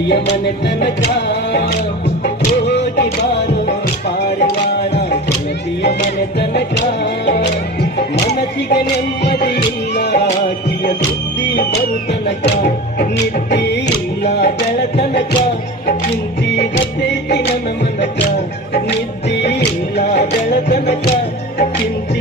ಗೆಳತಿಯ ಮನೆ ತನಕ ಹೋಗಿ ಬಾರೋ ಪಾರಿವಾಳ ಗೆಳತಿಯ ಮನೆ ತನಕ ಮನಸ್ಸಿಗೆ ನೆಮ್ಮದಿ ಇಲ್ಲ ಆಕೆಯ ಸುದ್ದಿ ಬರುತನಕ ನಿದ್ದೆ ಇಲ್ಲ ಬೆಳತನಕ ಚಿಂತಿ ಹತ್ತೈತಿ ನನ್ನ ಮನಕ ನಿದ್ದೆ ಇಲ್ಲ ಬೆಳತನಕ ಚಿಂತಿ